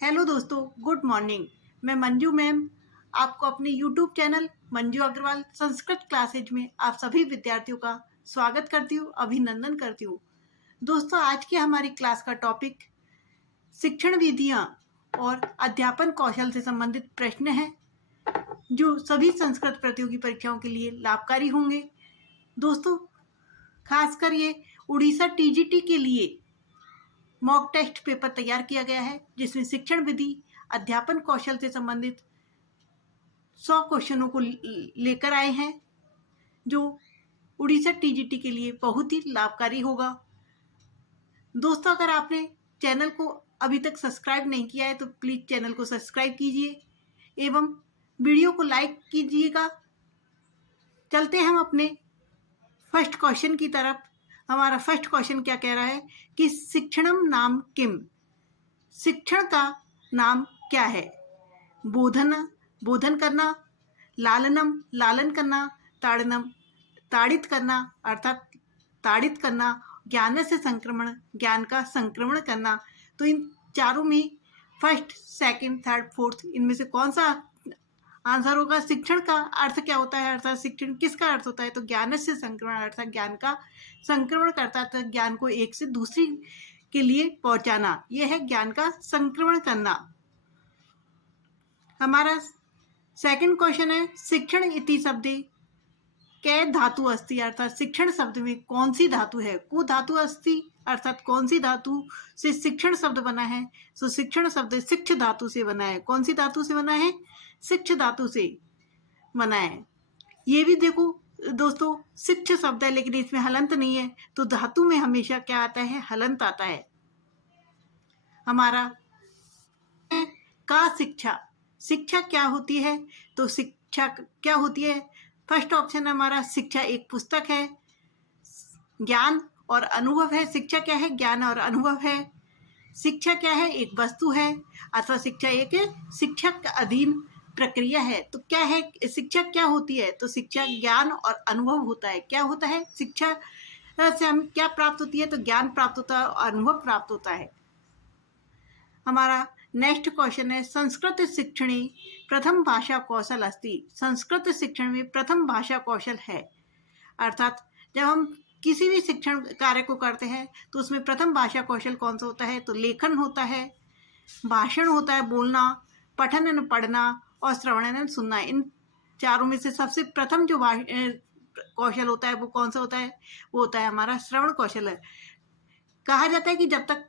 Hello दोस्तों, good morning. मैं Manju ma'am आपको अपने YouTube channel Manju Agarwal Sanskrit classes में आप सभी विद्यार्थियों का स्वागत करती हूँ, अभिनंदन करती हूँ। दोस्तों, आज की हमारी क्लास का टॉपिक शिक्षण विधियाँ और अध्यापन कौशल से संबंधित प्रश्न है जो सभी संस्कृत प्रतियोगी परीक्षाओं के लिए लाभकारी होंगे। दोस्तों, खासकर ये उड़ीसा टीजीटी के लिए मॉक टेस्ट पेपर तैयार किया गया है जिसमें शिक्षण विधि अध्यापन कौशल से संबंधित 100 क्वेश्चनों को लेकर आए हैं जो उड़ीसा टीजीटी के लिए बहुत ही लाभकारी होगा। दोस्तों, अगर आपने चैनल को अभी तक सब्सक्राइब नहीं किया है तो प्लीज चैनल को सब्सक्राइब कीजिए एवं वीडियो को लाइक कीजिएगा। चलते हैं हम अपने फर्स्ट क्वेश्चन की तरफ। हमारा फर्स्ट क्वेश्चन क्या कह रहा है कि शिक्षणम नाम किम, शिक्षण का नाम क्या है। बोधन करना, लालनम लालन करना, ताड़नम ताड़ित करना अर्थात ताड़ित करना, ज्ञान से संक्रमण ज्ञान का संक्रमण करना। तो इन चारों में फर्स्ट, सेकंड, थर्ड, फोर्थ इनमें से कौन सा आंसर होगा। शिक्षण का अर्थ क्या होता है, अर्थात शिक्षण किसका अर्थ होता है, तो ज्ञान से संक्रमण अर्थात ज्ञान का संक्रमण करता है, ज्ञान को एक से दूसरी के लिए पहुंचाना, यह है ज्ञान का संक्रमण करना। हमारा सेकंड क्वेश्चन है शिक्षण इति शब्दे कै धातु अस्ति, अर्थात शिक्षण शब्द में कौन सी धातु है। को धातु अस्ति अर्थात कौन सी धातु से शिक्षण शब्द बना है। तो शिक्षण शब्द शिक्ष धातु से बना है। कौन सी धातु से बना है, शिक्ष धातु से बना है। ये भी देखो दोस्तों, शिक्ष शब्द है लेकिन इसमें हलंत नहीं है, तो धातु में हमेशा क्या आता है, हलंत आता है। हमारा का शिक्षा, शिक्षा क्या होती है, तो शिक्षा क्या होती है। फर्स्ट ऑप्शन हमारा शिक्षा एक पुस्तक है, ज्ञान और अनुभव है। शिक्षा क्या है, ज्ञान और अनुभव है। शिक्षा क्या है, एक वस्तु है अथवा शिक्षा एक शिक्षक का अधीन प्रक्रिया है। तो क्या है शिक्षा, क्या होती है, तो शिक्षा ज्ञान और अनुभव होता है। क्या होता है, शिक्षा से हम क्या प्राप्त होती है, तो ज्ञान प्राप्त होता है और अनुभव प्राप्त होता है। हमारा नेक्स्ट क्वेश्चन है संस्कृत शिक्षणे प्रथम भाषा कौशल अस्ति, संस्कृत शिक्षण में प्रथम भाषा कौशल है। अर्थात जब हम किसी भी शिक्षण कार्य को करते हैं तो उसमें प्रथम भाषा कौशल कौन सा होता है, तो लेखन होता है, भाषण होता है बोलना, पठन पढ़ना और श्रवण सुनना। इन चारों में से सबसे प्रथम जो कौशल होता है वो कौन सा होता है, वो होता है हमारा श्रवण कौशल है। कहा जाता है कि जब तक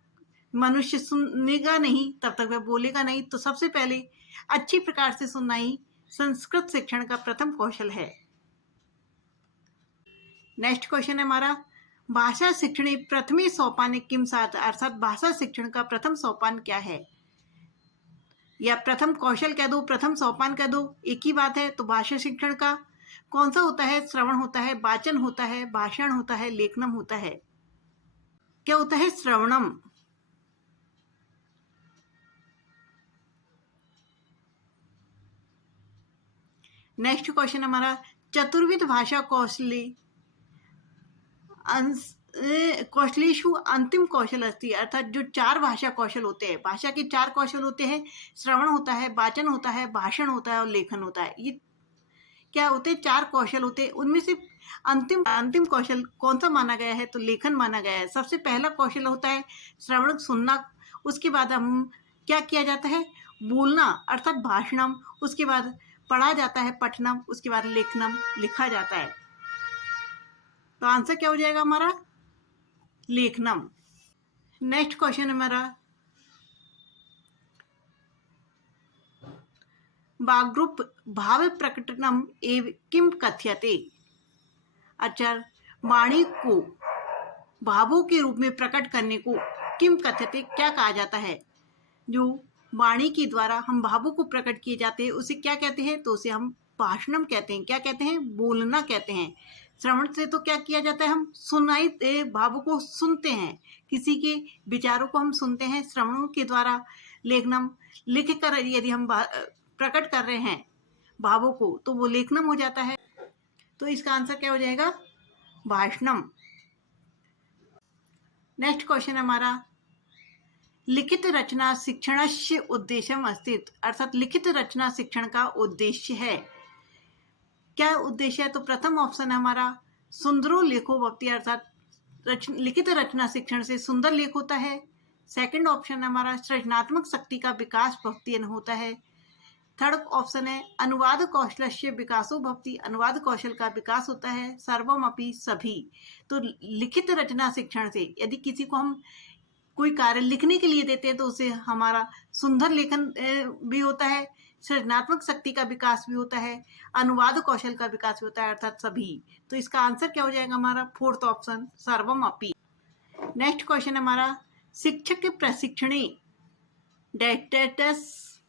मनुष्य सुनेगा नहीं तब तक वह बोलेगा नहीं, तो सबसे पहले अच्छी प्रकार से सुनना ही संस्कृत शिक्षण का प्रथम कौशल है। नेक्स्ट क्वेश्चन है हमारा भाषा शिक्षणे प्रथमे सोपाने किम साथ, अर्थात भाषा शिक्षण का प्रथम सोपान क्या है, या प्रथम कौशल कह दो, प्रथम सोपान कह दो, एक ही बात है। तो भाषा शिक्षण का कौन सा होता है, श्रवण होता है, वाचन होता है, भाषण होता है, लेखनम होता है। क्या होता है, श्रवणम। नेक्स्ट क्वेश्चन हमारा चतुर्विध भाषा कौशलेषु अंतिम कौशल अस्ति, अर्थात जो 4 भाषा कौशल होते हैं, भाषा के 4 कौशल होते हैं, श्रवण होता है, वाचन होता है, भाषण होता है और लेखन होता है। ये क्या होते हैं, 4 कौशल होते हैं। उनमें से अंतिम कौशल कौन सा माना गया है, तो लेखन माना गया है। सबसे पहला कौशल होता है श्रवण सुनना, उसके बाद हम क्या किया जाता है, बोलना अर्थात भाषणम, उसके बाद पढ़ा जाता है पठनम, उसके बाद लेखनम लिखा जाता है। तो आंसर क्या हो जाएगा हमारा, लेखनम। नेक्स्ट क्वेश्चन हमारा वाग्रूप भाव प्रकटनम एव किम कथ्यते, अच्छा वाणी को भावों के रूप में प्रकट करने को किम कथ्यते क्या कहा जाता है। जो वाणी के द्वारा हम भावों को प्रकट किए जाते हैं उसे क्या कहते हैं, तो उसे हम भाषणम कहते हैं। क्या कहते हैं, बोलना कहते हैं। श्रवण से तो क्या किया जाता है, हम सुनाई भावों को सुनते हैं, किसी के विचारों को हम सुनते हैं। श्रवणों के द्वारा लेखनम, लिख कर यदि हम प्रकट कर रहे हैं भावों को तो वो लेखनम हो जाता है। तो इसका आंसर क्या हो जाएगा, भाषणम। नेक्स्ट क्वेश्चन हमारा लिखित रचना शिक्षणस्य उद्देश्यम अस्ति, अर्थात लिखित रचना शिक्षण का उद्देश्य है। क्या उद्देश्य है? तो प्रथम ऑप्शन है हमारा सुंदरो लेखो भवति, अर्थात लिखित रचना शिक्षण से सुंदर लेख होता है। सेकंड ऑप्शन है हमारा सृजनात्मक शक्ति का विकास भवति होता है। थर्ड ऑप्शन है अनुवाद कौशलस्य विकासो भवति, अनुवाद कौशल का विकास होता है। सर्वम अपि, सभी। तो लिखित रचना शिक्षण से यदि किसी को हम कोई कार्य लिखने के लिए देते हैं तो उसे हमारा सुंदर लेखन भी होता है, सृजनात्मक शक्ति का विकास भी होता है, अनुवाद कौशल का विकास भी होता है, अर्थात सभी। तो इसका आंसर क्या हो जाएगा हमारा फोर्थ ऑप्शन सर्वम अपि। नेक्स्ट क्वेश्चन हमारा शिक्षक प्रशिक्षणे डेटेटस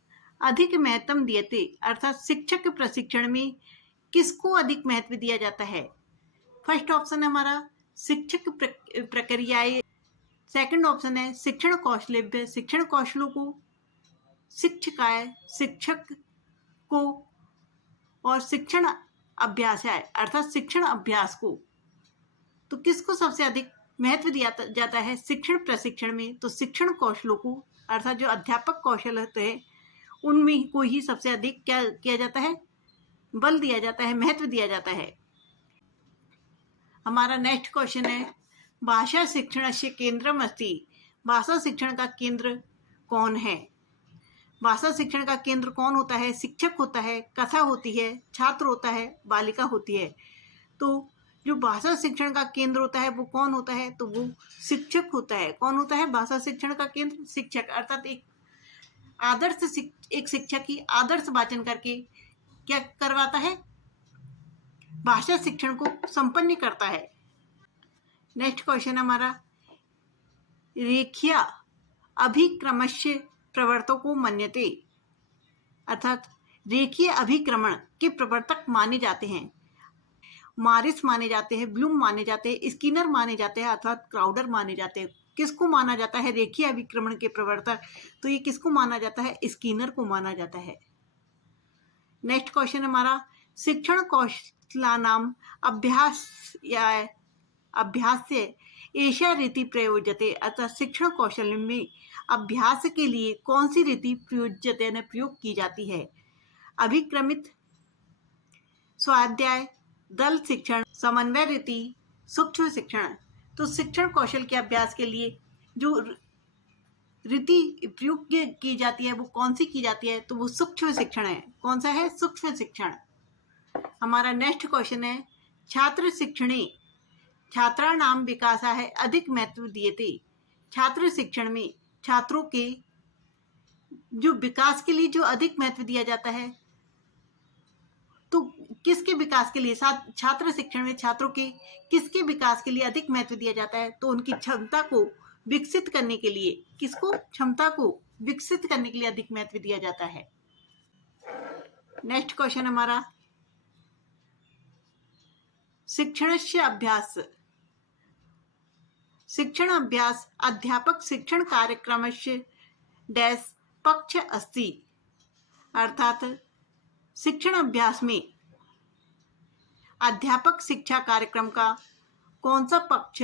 अधिक महत्व दियते, अर्थात शिक्षक प्रशिक्षण में किसको अधिक महत्व दिया जाता है? फर्स्ट ऑप्शन है हमारा शिक्षक प्रक्रियाएं। सेकंड ऑप्शन है शिक्षण कौशल्य, शिक्षण कौशलों को। शिक्षिकाएं, शिक्षक को। और शिक्षण अभ्यास है, अर्थात शिक्षण अभ्यास को। तो किसको सबसे अधिक महत्व दिया जाता है शिक्षण प्रशिक्षण में? तो शिक्षण कौशलों को, अर्थात जो अध्यापक कौशल होते हैं उनमें को ही सबसे अधिक क्या किया जाता है? बल दिया जाता है, महत्व दिया जाता है। हमारा नेक्स्ट क्वेश्चन है भाषा शिक्षणस्य केंद्रम अस्ति, भाषा शिक्षण का केंद्र कौन है? भाषा शिक्षण का केंद्र कौन होता है? शिक्षक होता है, कथा होती है, छात्र होता है, बालिका होती है। तो जो भाषा शिक्षण का केंद्र होता है वो कौन होता है? तो वो शिक्षक होता है। कौन होता है भाषा शिक्षण का केंद्र? शिक्षक, अर्थात एक शिक्षक ही आदर्श वाचन करके क्या करवाता है? भाषा शिक्षण को संपन्न करता है। नेक्स्ट क्वेश्चन हमारा रेखीय अभिक्रमस्य प्रवर्तको मन्यते, अर्थात रेखीय अभिक्रमण के प्रवर्तक माने जाते हैं। मारिस माने जाते हैं, ब्लूम माने जाते हैं, स्किनर माने जाते हैं, अर्थात क्राउडर माने जाते हैं। किसको माना जाता है रेखीय अभिक्रमण के प्रवर्तक? तो ये किसको माना जाता है? स्किनर को माना जाता है। नेक्स्ट क्वेश्चन हमारा शिक्षण कौशलानाम अभ्यास या अभ्यास से एषा रीति प्रयोज्यते, अर्थात शिक्षण कौशल में अभ्यास के लिए कौन सी रीति प्रयोज्यते यानी प्रयोग की जाती है? अभिक्रमित, स्वाध्याय, दल शिक्षण, समन्वय रीति, सूक्ष्म शिक्षण। तो शिक्षण कौशल के अभ्यास के लिए जो रीति प्रयोग की जाती है वो कौन सी की जाती है? तो वो सूक्ष्म शिक्षण है। कौन सा है? सूक्ष्म शिक्षण। हमारा नेक्स्ट क्वेश्चन है छात्र शिक्षणे छात्राणां विकासाय अधिक महत्व दियते, छात्र शिक्षण में छात्रों के जो विकास के लिए जो अधिक महत्व दिया जाता है, तो किसके विकास के लिए? छात्र शिक्षण में छात्रों के किसके विकास के लिए अधिक महत्व दिया जाता है? तो उनकी क्षमता को विकसित करने के लिए। किसको? क्षमता को विकसित करने के लिए अधिक महत्व दिया जाता है। नेक्स्ट क्वेश्चन हमारा शिक्षणस्य अभ्यास, शिक्षण अभ्यास अध्यापक शिक्षण कार्यक्रमस्य डैश पक्ष अस्ति, अर्थात शिक्षण अभ्यास में अध्यापक शिक्षा कार्यक्रम का कौन सा पक्ष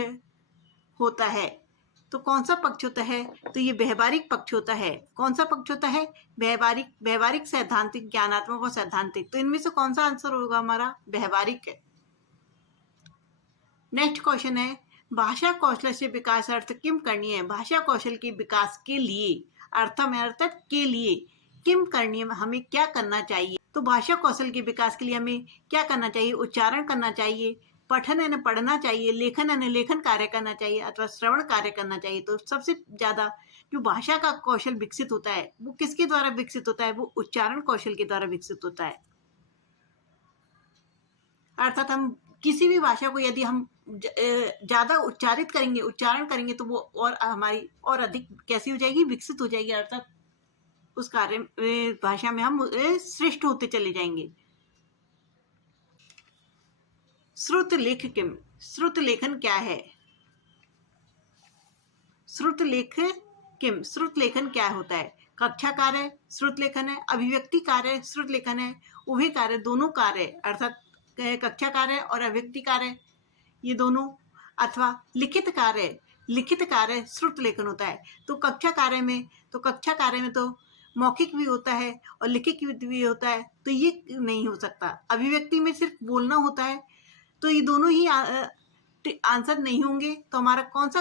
होता है? तो कौन सा पक्ष होता है? तो ये व्यवहारिक पक्ष होता है। कौन सा पक्ष होता है? व्यवहारिक, सैद्धांतिक, ज्ञानात्मक और सैद्धांतिक। तो इनमें से कौन सा आंसर होगा हमारा? व्यवहारिक है। नेक्स्ट क्वेश्चन है भाषा कौशल से विकास अर्थ किम करनी है, भाषा कौशल के विकास के लिए अर्थम अर्थक के लिए किम करनी है, हमें क्या करना चाहिए? तो भाषा कौशल के विकास के लिए हमें क्या करना चाहिए? उच्चारण करना चाहिए, पठन यानी पढ़ना चाहिए, लेखन यानी लेखन कार्य करना चाहिए, अथवा श्रवण कार्य करना चाहिए। तो सबसे ज्यादा जो भाषा का कौशल विकसित होता है वो किसके द्वारा विकसित होता है? वो उच्चारण कौशल के द्वारा विकसित होता है। अर्थात हम किसी भी भाषा को यदि हम ज्यादा उच्चारित करेंगे, उच्चारण करेंगे, तो वो और हमारी और अधिक कैसी हो जाएगी? विकसित हो जाएगी। अर्थात उस कार्य भाषा में हम श्रेष्ठ होते चले जाएंगे। श्रुत लेख किम, श्रुत लेखन क्या है? श्रुत लेख किम, श्रुत लेखन क्या होता है? कक्षा कार्य श्रुत लेखन है, अभिव्यक्ति कार्य श्रुत लेखन है, उभय कार्य, दोनों कार्य, अर्थात कक्षा कार्य और अभिव्यक्ति कार्य ये दोनों, अथवा लिखित कार्य लिखित कार्य श्रुत लेखन होता है। तो कक्षा कार्य में तो मौखिक भी होता है और लिखित भी होता है, तो ये नहीं हो सकता। अभिव्यक्ति में सिर्फ बोलना होता है, तो ये दोनों ही आंसर नहीं होंगे। तो हमारा कौन सा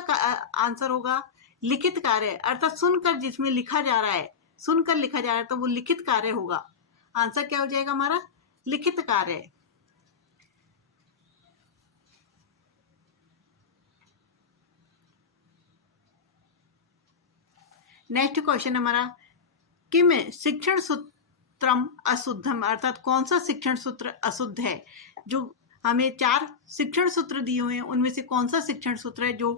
आंसर होगा? लिखित कार्य, अर्थात सुनकर जिसमें लिखा जा रहा है, सुनकर लिखा जा रहा है, तो वो लिखित कार्य होगा। आंसर क्या हो जाएगा हमारा? लिखित कार्य। नेक्स्ट क्वेश्चन हमारा, किम शिक्षण सूत्रम अशुद्धम, अर्थात कौन सा शिक्षण सूत्र अशुद्ध है? जो हमें 4 शिक्षण सूत्र दिए हुए हैं, उनमें से कौन सा शिक्षण सूत्र है जो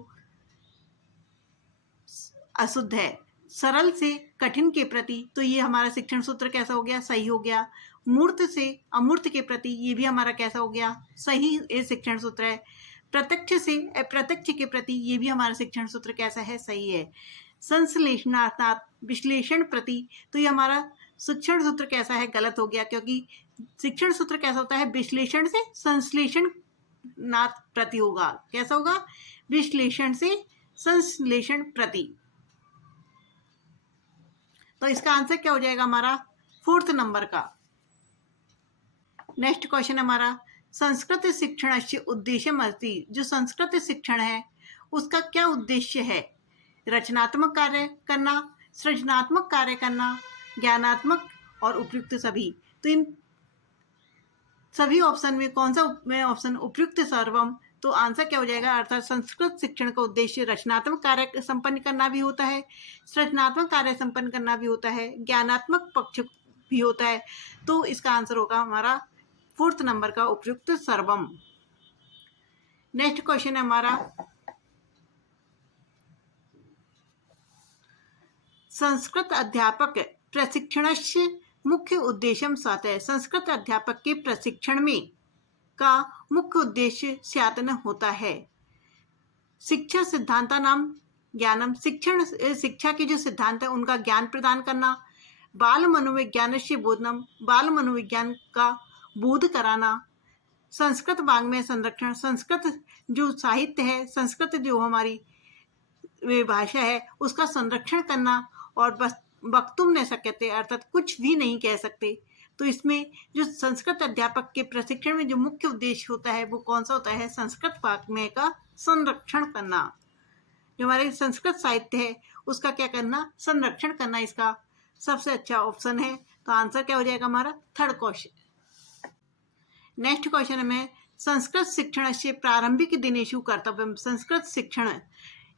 अशुद्ध है? सरल से कठिन के प्रति, तो ये हमारा शिक्षण सूत्र कैसा हो गया? सही हो गया। मूर्त से अमूर्त के प्रति, ये भी हमारा कैसा हो गया? सही ये शिक्षण सूत्र है। प्रत्यक्ष से अप्रत्यक्ष के प्रति, ये भी हमारा शिक्षण सूत्र कैसा है? सही है। संश्लेषणार्थात विश्लेषण प्रति, तो ये हमारा शिक्षण सूत्र कैसा है? गलत हो गया, क्योंकि शिक्षण सूत्र कैसा होता है? विश्लेषण से संश्लेषण नाथ प्रति होगा। कैसा होगा? विश्लेषण से संश्लेषण प्रति। तो इसका आंसर क्या हो जाएगा हमारा? 4th नंबर का। नेक्स्ट क्वेश्चन हमारा, संस्कृत शिक्षण से उद्देश्य अस्ति, जो संस्कृत शिक्षण है उसका क्या उद्देश्य है? रचनात्मक कार्य करना, सृजनात्मक कार्य करना, ज्ञानात्मक और उपयुक्त सभी। तो इन सभी ऑप्शन में कौन सा ऑप्शन उपयुक्त सर्वम? तो आंसर क्या हो जाएगा? अर्थात संस्कृत शिक्षण का उद्देश्य रचनात्मक कार्य संपन्न करना भी होता है, सृजनात्मक कार्य संपन्न करना भी होता है, ज्ञानात्मक पक्ष भी होता है। तो इसका आंसर होगा हमारा 4th नंबर का उपयुक्त सर्वम। नेक्स्ट क्वेश्चन है हमारा, संस्कृत अध्यापक प्रशिक्षणस्य मुख्य उद्देश्य सात है। संस्कृत अध्यापक के प्रशिक्षण में का मुख्य उद्देश्य स्यातन होता है। शिक्षा सिद्धांता नाम ज्ञानम, शिक्षा के जो सिद्धांत है उनका ज्ञान प्रदान करना। बाल मनोविज्ञान से बोधनम, बाल मनोविज्ञान का बोध कराना। संस्कृत वाङ्मय संरक्षण, संस्कृत जो साहित्य है, संस्कृत जो हमारी भाषा है उसका संरक्षण करना। और वक्तुम न शक्यते, अर्थात कुछ भी नहीं कह सकते। तो इसमें जो संस्कृत अध्यापक के प्रशिक्षण में जो मुख्य उद्देश्य होता है वो कौन सा होता है? संस्कृत वाङ्मय का संरक्षण करना। जो हमारे संस्कृत साहित्य है उसका क्या करना? संरक्षण करना। इसका सबसे अच्छा ऑप्शन है। तो आंसर क्या हो जाएगा हमारा? 3rd question. नेक्स्ट क्वेश्चन में, संस्कृत शिक्षण से प्रारंभिक दिनेषु कर्तव्यम, संस्कृत शिक्षण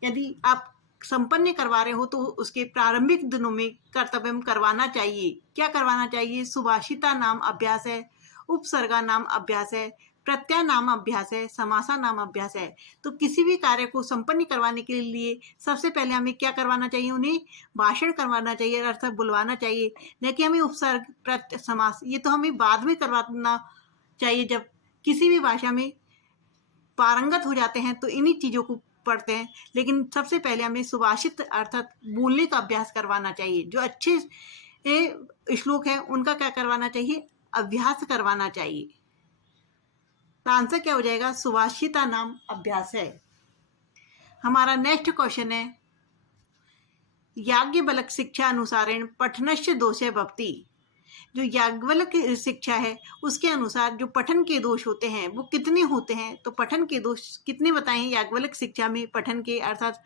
यदि आप संपन्न करवा रहे हो तो उसके प्रारंभिक दिनों में कर्तव्य करवाना चाहिए। क्या करवाना चाहिए? सुभाषिता नाम अभ्यास है, उपसर्गा नाम अभ्यास है, प्रत्यय नाम अभ्यास है, समासा नाम अभ्यास है। तो किसी भी कार्य को संपन्न करवाने के लिए सबसे पहले हमें क्या करवाना चाहिए? उन्हें भाषण करवाना चाहिए, अर्थात बुलवाना चाहिए। न कि हमें उपसर्ग, प्रत्यय, समास, ये तो हमें बाद में करवाना चाहिए। जब किसी भी भाषा में पारंगत हो जाते हैं तो इन्हीं चीज़ों को पढ़ते हैं, लेकिन सबसे पहले हमें सुभाषित अर्थात बोलने का अभ्यास करवाना चाहिए। जो अच्छे श्लोक है उनका क्या करवाना चाहिए? अभ्यास करवाना चाहिए। तो आंसर क्या हो जाएगा? सुभाषिता नाम अभ्यास है। हमारा नेक्स्ट क्वेश्चन है, याज्ञवल्क्य शिक्षा अनुसारेण पठनस्य दोषे भवति, जो याज्ञवल्क्य शिक्षा है उसके अनुसार जो पठन के दोष होते हैं वो कितने होते हैं? तो पठन के दोष कितने बताए हैं याज्ञवल्क्य शिक्षा में? पठन के अर्थात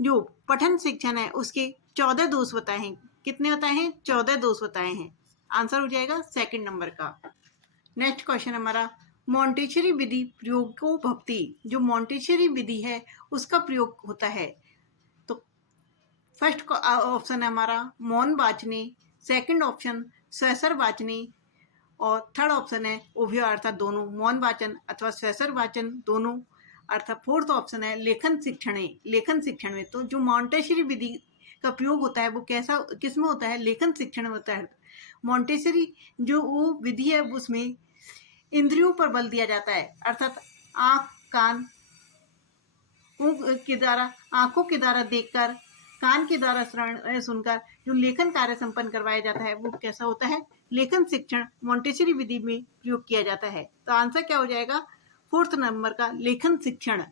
जो पठन शिक्षण है उसके 14 दोष बताए हैं। कितने बताए हैं? 14 दोष बताए हैं। आंसर हो जाएगा 2nd नंबर का। नेक्स्ट क्वेश्चन हमारा, मॉन्टेसरी विधि प्रयोगो भवति, जो मॉन्टेसरी विधि है उसका प्रयोग होता है। तो फर्स्ट ऑप्शन है हमारा मौन वाचने, 2nd ऑप्शन स्वैसर वाचनी और 3rd ऑप्शन है उभय, अर्थात दोनों, मौन वाचन अथवा स्वैसर वाचन दोनों, अर्थात 4th ऑप्शन है लेखन शिक्षण। लेखन शिक्षण में तो जो मॉन्टेसरी विधि का प्रयोग होता है वो कैसा, किसमें होता है? लेखन शिक्षण में होता है। मॉन्टेसरी जो वो विधि है उसमें इंद्रियों पर बल दिया जाता है, अर्थात आँख, कान के द्वारा, आँखों के द्वारा देखकर, कान के द्वारा सुनकर जो लेखन कार्य संपन्न करवाया जाता है वो कैसा होता है? लेखन शिक्षण मॉन्टेसरी विधि में प्रयोग किया जाता है। तो आंसर क्या हो जाएगा? 4th नंबर का लेखन शिक्षण।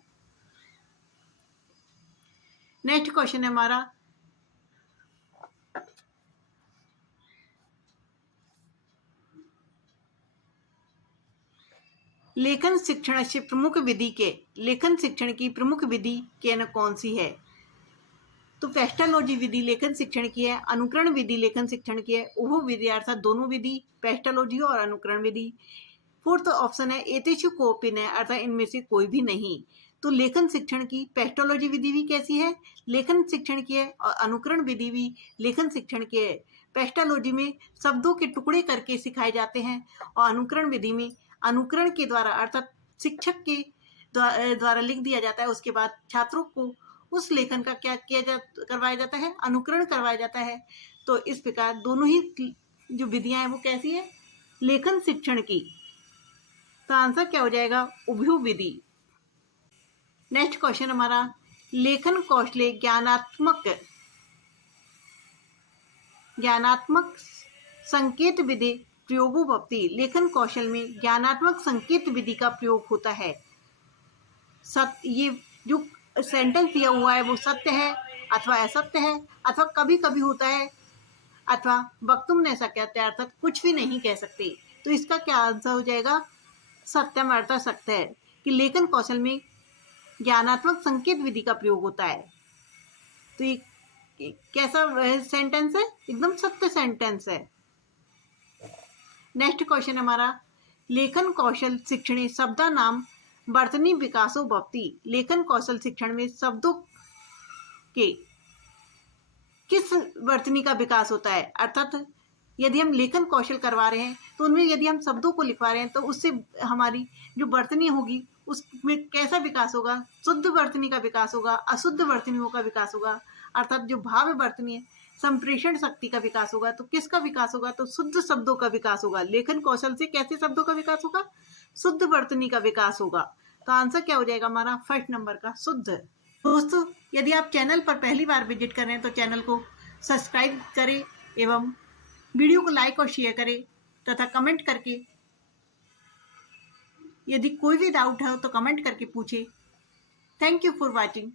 नेक्स्ट क्वेश्चन है हमारा, लेखन शिक्षण से प्रमुख विधि के, लेखन शिक्षण की प्रमुख विधि के कौन सी है? तो पेस्टालॉजी विधि लेखन शिक्षण की है, अनुकरण विधि लेखन शिक्षण की है, उभय विधि अर्थात दोनों विधि, पेस्टालॉजी और अनुकरण विधि। फोर्थ ऑप्शन है एतेषु कोऽपि न, अर्थात इनमें से कोई भी नहीं। तो लेखन शिक्षण की पेस्टोलॉजी विधि भी कैसी है? लेखन शिक्षण की है, और अनुकरण विधि भी लेखन शिक्षण की है। पेस्टोलॉजी में शब्दों के टुकड़े करके सिखाए जाते हैं, और अनुकरण विधि में अनुकरण के द्वारा अर्थात शिक्षक के द्वारा लिख दिया जाता है, उसके बाद छात्रों को उस लेखन का क्या करवाया जाता है? अनुकरण करवाया जाता है। तो इस प्रकार दोनों ही जो विधियां हैं वो कैसी है? लेखन शिक्षण की। तो आंसर क्या हो जाएगा? उभय विधि। नेक्स्ट क्वेश्चन हमारा, लेखन कौशले ज्ञानात्मक संकेत विधि प्रयोगो भवति। लेखन कौशल में ज्ञानात्मक संकेत विधि का प्रयोग होता है। ये जो सेंटेंस दिया हुआ है वो सत्य है अथवा असत्य है, अथवा कभी कभी होता है, अथवा वक्तुम ने ऐसा कहते हैं, अर्थात कुछ भी नहीं कह सकते। तो इसका क्या आंसर हो जाएगा? सत्यम अर्थात सत्य है कि लेखन कौशल में ज्ञानात्मक संकेत विधि का प्रयोग होता है। तो ये कैसा सेंटेंस है? एकदम सत्य सेंटेंस है। नेक्स्ट क्वेश्चन हमारा, लेखन कौशल शिक्षणे शब्दा नाम वर्तनी विकासो भवति। लेखन कौशल शिक्षण में शब्दों के किस वर्तनी का विकास होता है? अर्थात यदि हम लेखन कौशल करवा रहे हैं तो उनमें यदि हम शब्दों को लिखवा रहे हैं तो उससे हमारी जो वर्तनी होगी उसमें कैसा विकास होगा? शुद्ध वर्तनी का विकास होगा, अशुद्ध वर्तनियों का विकास होगा, अर्थात जो भाव वर्तनी है, संप्रेषण शक्ति का विकास होगा। तो किसका विकास होगा? तो शुद्ध शब्दों का विकास होगा। लेखन कौशल से कैसे शब्दों का विकास होगा? शुद्ध वर्तनी का विकास होगा। तो आंसर क्या हो जाएगा हमारा? फर्स्ट नंबर का शुद्ध। दोस्तों, यदि आप चैनल पर पहली बार विजिट कर रहे हैं तो चैनल को सब्सक्राइब करें एवं वीडियो को लाइक और शेयर करें तथा कमेंट करके यदि कोई भी डाउट है तो कमेंट करके पूछें। Thank you for watching.